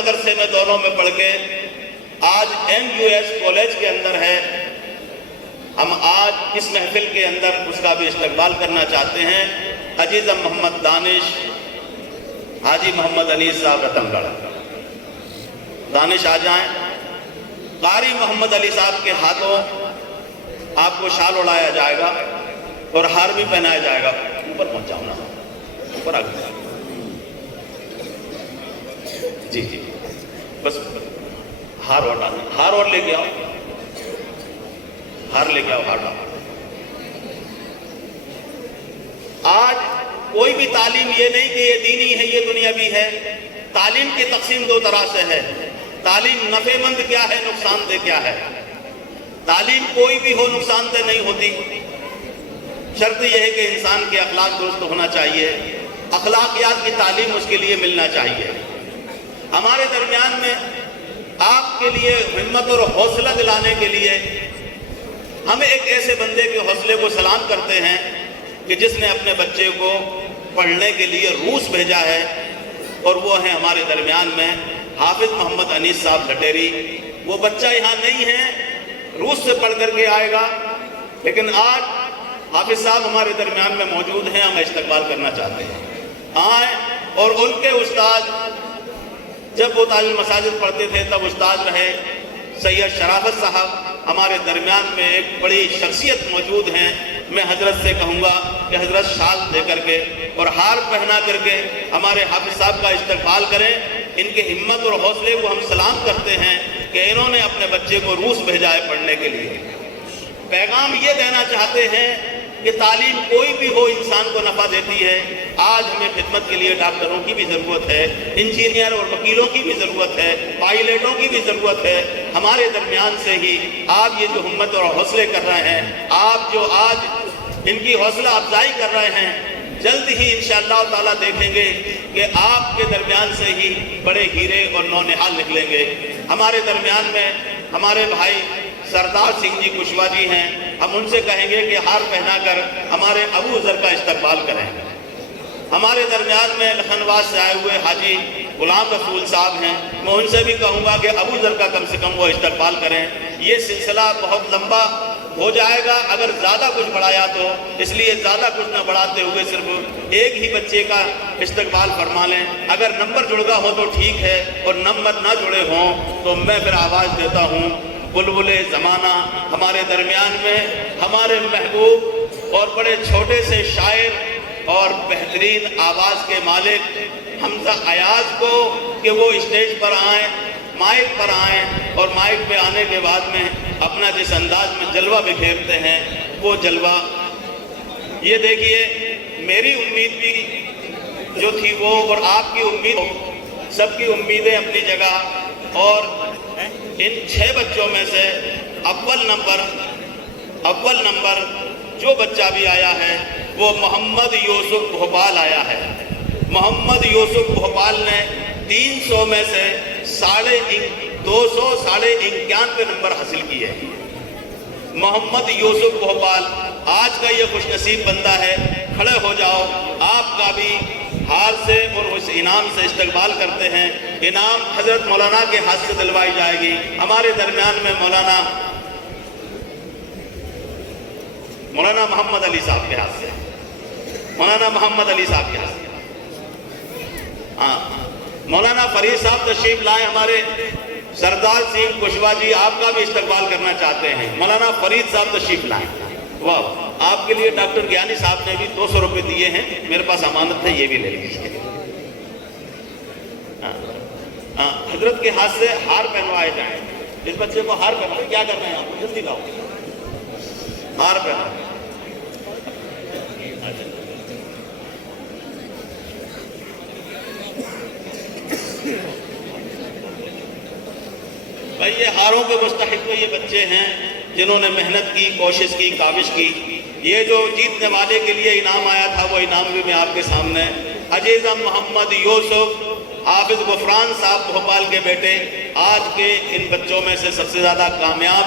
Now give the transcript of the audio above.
مدرسے میں دونوں میں پڑھ کے آج MUS کالج کے اندر ہے. ہم آج اس محفل کے اندر اس کا بھی استقبال کرنا چاہتے ہیں. عزیزم محمد دانش حاجی محمد انیس صاحب رتن گڑھ. دانش آ جائیں. قاری محمد علی صاحب کے ہاتھوں آپ کو شال اڑایا جائے گا اور ہار بھی پہنایا جائے گا. اوپر پہنچاؤ نا, اوپر آ گیا. جی جی بس ہار ہٹانا, ہار اور لے کے آؤ, ہار لے کے آؤ, ہار ڈالو. آج کوئی بھی تعلیم یہ نہیں کہ یہ دینی ہے یہ دنیاوی ہے. تعلیم کی تقسیم دو طرح سے ہے. تعلیم نفع مند کیا ہے, نقصان دہ کیا ہے. تعلیم کوئی بھی ہو نقصان دہ نہیں ہوتی. شرط یہ ہے کہ انسان کے اخلاق درست ہونا چاہیے, اخلاقیات کی تعلیم اس کے لیے ملنا چاہیے. ہمارے درمیان میں آپ کے لیے ہمت اور حوصلہ دلانے کے لیے ہم ایک ایسے بندے کے حوصلے کو سلام کرتے ہیں کہ جس نے اپنے بچے کو پڑھنے کے لیے روس بھیجا ہے, اور وہ ہیں ہمارے درمیان میں حافظ محمد انیس صاحب لٹیری. وہ بچہ یہاں نہیں ہے, روس سے پڑھ کر کے آئے گا, لیکن آج حافظ صاحب ہمارے درمیان میں موجود ہیں. ہم استقبال کرنا چاہتے ہیں. آئیں. اور ان کے استاد جب وہ تعلیم مساجد پڑھتے تھے تب استاد رہے سید شرافت صاحب ہمارے درمیان میں ایک بڑی شخصیت موجود ہیں. میں حضرت سے کہوں گا کہ حضرت شال دے کر کے اور ہار پہنا کر کے ہمارے حافظ صاحب کا استقبال کریں. ان کے ہمت اور حوصلے کو ہم سلام کرتے ہیں کہ انہوں نے اپنے بچے کو روس بھیجا ہے پڑھنے کے لیے. پیغام یہ دینا چاہتے ہیں کہ تعلیم کوئی بھی ہو انسان کو نفع دیتی ہے. آج ہمیں خدمت کے لیے ڈاکٹروں کی بھی ضرورت ہے, انجینئر اور وکیلوں کی بھی ضرورت ہے, پائلٹوں کی بھی ضرورت ہے. ہمارے درمیان سے ہی آپ یہ جو ہمت اور حوصلے کر رہے ہیں, آپ جو آج ان کی حوصلہ افزائی کر رہے ہیں, جلد ہی انشاءاللہ تعالیٰ دیکھیں گے کہ آپ کے درمیان سے ہی بڑے ہیرے اور نونہال نکلیں گے. ہمارے درمیان میں ہمارے بھائی سردار سنگھ جی کشوا جی ہیں. ہم ان سے کہیں گے کہ ہار پہنا کر ہمارے ابو ذر کا استقبال کریں. ہمارے درمیان میں لکھنواس سے آئے ہوئے حاجی غلام رسول صاحب ہیں. میں ان سے بھی کہوں گا کہ ابو ذر کا کم سے کم وہ استقبال کریں. یہ سلسلہ بہت لمبا ہو جائے گا اگر زیادہ کچھ بڑھایا تو, اس لیے زیادہ کچھ نہ بڑھاتے ہوئے صرف ایک ہی بچے کا استقبال فرما لیں. اگر نمبر جڑگا ہو تو ٹھیک ہے, اور نمبر نہ جڑے ہوں تو میں پھر آواز دیتا ہوں. بلبل زمانہ ہمارے درمیان میں ہمارے محبوب اور بڑے چھوٹے سے شاعر اور بہترین آواز کے مالک حمزہ ایاز کو کہ وہ اسٹیج پر آئیں, مائک پر آئیں, اور مائک پہ آنے کے بعد میں اپنا جس انداز میں جلوہ بکھیرتے ہیں وہ جلوہ. یہ دیکھیے میری امید بھی جو تھی وہ, اور آپ کی امید, سب کی امیدیں اپنی جگہ. اور ان 6 بچوں میں سے اول نمبر جو بچہ بھی آیا ہے وہ محمد یوسف بھوپال آیا ہے. محمد یوسف بھوپال نے 300 میں سے 291 نمبر حاصل کیے. محمد یوسف بھوپال آج کا یہ خوش نصیب بندہ ہے. کھڑے ہو جاؤ, آپ کا بھی ہار سے اور اس انعام سے استقبال کرتے ہیں. انعام حضرت مولانا کے ہاتھ سے دلوائی جائے گی. ہمارے درمیان میں مولانا محمد علی صاحب کے ہاتھ سے, مولانا محمد علی صاحب کے ہاتھ سے. ہاں, مولانا فرید صاحب تشریف لائیں. ہمارے سردار سنگھ کشوا جی آپ کا بھی استقبال کرنا چاہتے ہیں. مولانا فرید صاحب تشریف لائیں. واہ, آپ کے لیے ڈاکٹر گیانی صاحب نے بھی 200 روپے دیے ہیں, میرے پاس امانت ہے, یہ بھی لے لیجیے. حضرت کے ہاتھ سے ہار پہنوائے جائیں. اس بچے کو ہار پہنوائے. کیا کر رہے ہیں آپ, جلدی لاؤ, ہار پہنوائے. بھائی یہ ہاروں کے مستحق تو یہ بچے ہیں جنہوں نے محنت کی, کوشش کی, کاوش کی. یہ جو جیتنے والے کے لیے انعام آیا تھا وہ انعام بھی میں آپ کے سامنے. عزیزم محمد یوسف حافظ غفران صاحب بھوپال کے بیٹے, آج کے ان بچوں میں سے سب سے زیادہ کامیاب